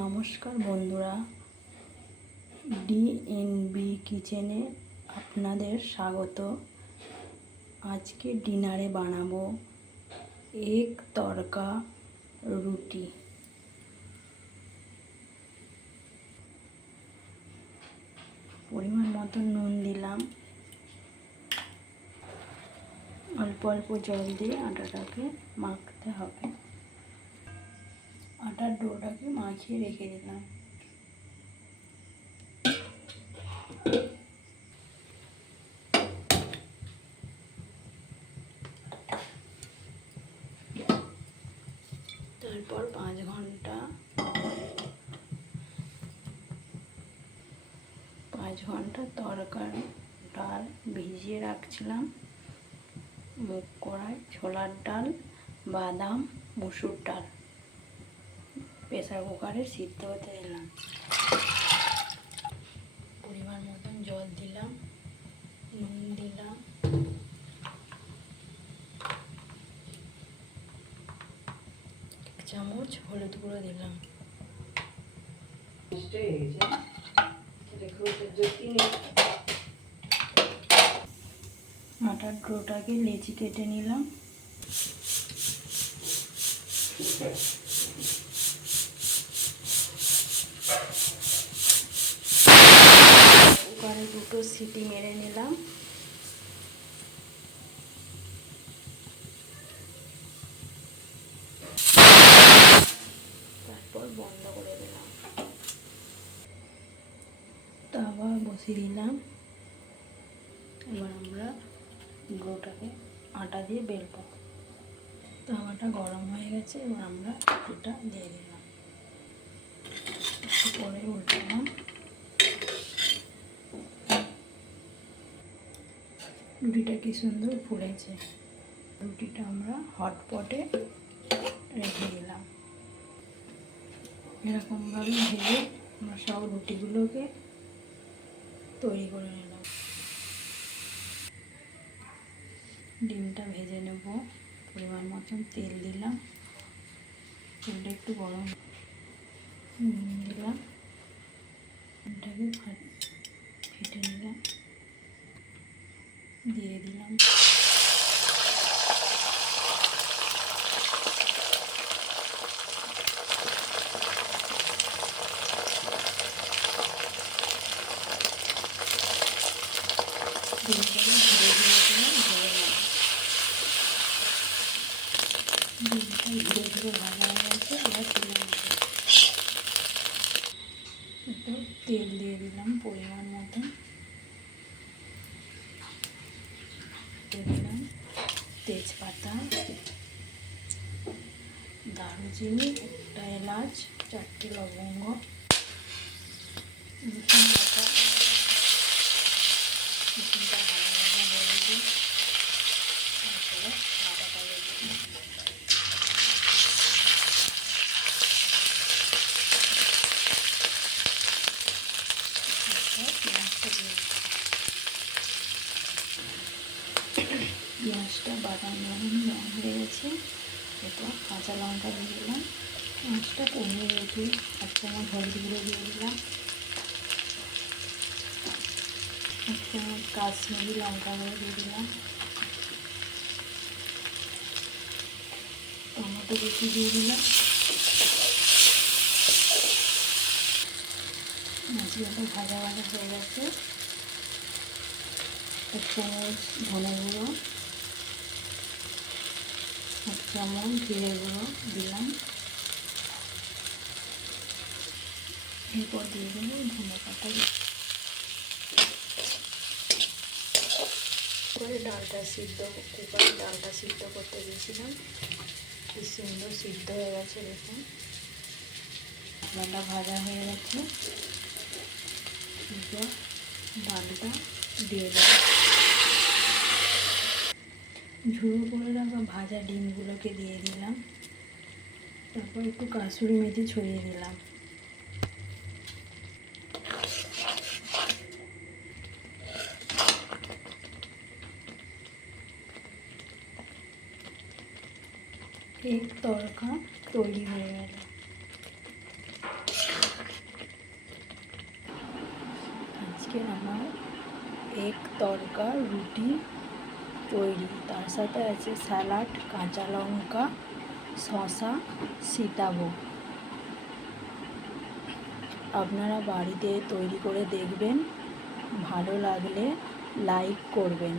নমস্কার বন্ধুরা, ডিএনবি কিচেনে আপনাদের স্বাগত। আজকে ডিনারে বানাবো এগ তড়কা রুটি। পরিমাণ মতো নুন দিলাম, অল্প অল্প জল দিয়ে আটাটাকে মাখতে হবে। আটার ডোটাকে মাখিয়ে রেখে দিলাম। তারপর 5 ঘন্টা তরকার ডাল ভিজিয়ে রাখছিলাম। মুগ কড়াই ছোলার ডাল, বাদাম, মুসুর ডাল প্রেসার কুকারে সিদ্ধ হতে দিলাম। পরিমাণ মতন জল দিলাম, নুন দিলাম, এক চামচ হলুদ গুঁড়ো দিলাম। আটার ডোটাকে লেচি কেটে নিলাম। কুকারে 2টো সিটি মেরে নিলাম। তারপর বন্ধ করে দিলাম। তাওয়া বসিয়ে দিলাম। এবার আমরা ডোটাকে আটা দিয়ে বেলবো। তাওয়াটা গরম হয়ে গেছে, এবার আমরা রুটিটা দিয়ে দিলাম। পরে উল্টালাম। রুটিটা কি সুন্দর ফুলেছে। রুটিটা আমরা হটপটে রেখে দিলাম। এরকমভাবে ভেজে আমরা সব রুটিগুলোকে তৈরি করে নিলাম। ডিমটা ভেজে নেব। পরিমাণ মতন তেল দিলাম। তেলটা একটু গরম দিলাম। ডিমটাকে ফেটে নিলাম, দিয়ে দিলাম। ডিমটাকে ধীরে ধীরে করে ভেজে নেব। ডিমটা ধীরে ধীরে ভাজা হয়ে গেছে, এবার তুলে নেব। একটু তেল দিয়ে দিলাম পরিমাণ মতন। দিয়ে দিলাম তেজপাতা, দারুচিনি, একটা এলাচ, 4টে লবঙ্গ, রসুন বাটা। রসুনটা ভালো ভাজা হয়ে দিই। তারপরে আদাটা দিয়ে দিলাম। পেঁয়াজটা দিয়ে দিলাম। পেঁয়াজটা বাদামি রঙ হয়ে গেছে। এরপর কাঁচা লঙ্কা দিয়ে দিলাম। পেঁয়াজটা কমিয়ে রেখে 1 চামচ হলুদ গুঁড়ো দিয়ে দিলাম। 1 চামচ কাশ্মীরি লঙ্কা গুঁড়ো দিয়ে দিলাম। টমেটো কুচি দিয়ে দিলাম। মাছগুলো ভাজা ভাজা হয়ে গেছে। 1 চামচ ধনে গুঁড়ো, 1 চামচ জিরে গুঁড়ো দিলাম। এরপর দিয়ে দেবো ধনে পাতা। কুকারে ডালটা সিদ্ধ করতে দিয়েছিলাম। কি সুন্দর সিদ্ধ হয়ে গেছে দেখুন। ডালটা ভাজা হয়ে গেছে। এরপর ডালটা দিয়ে দেবো। ঝুড়ো করে রাখা ভাজা ডিমগুলোকে দিয়ে দিলাম। তারপর একটু কাসুরি মেথি ছড়িয়ে দিলাম। এগ তড়কা তৈরি হয়ে গেল। আজকে আমার এক তড়কা রুটি তৈরি। তার সাথে আছে স্যালাড, কাঁচা লঙ্কা, শসা, সীতাভোগ। আপনারা বাড়িতে তৈরি করে দেখবেন, ভালো লাগলে লাইক করবেন।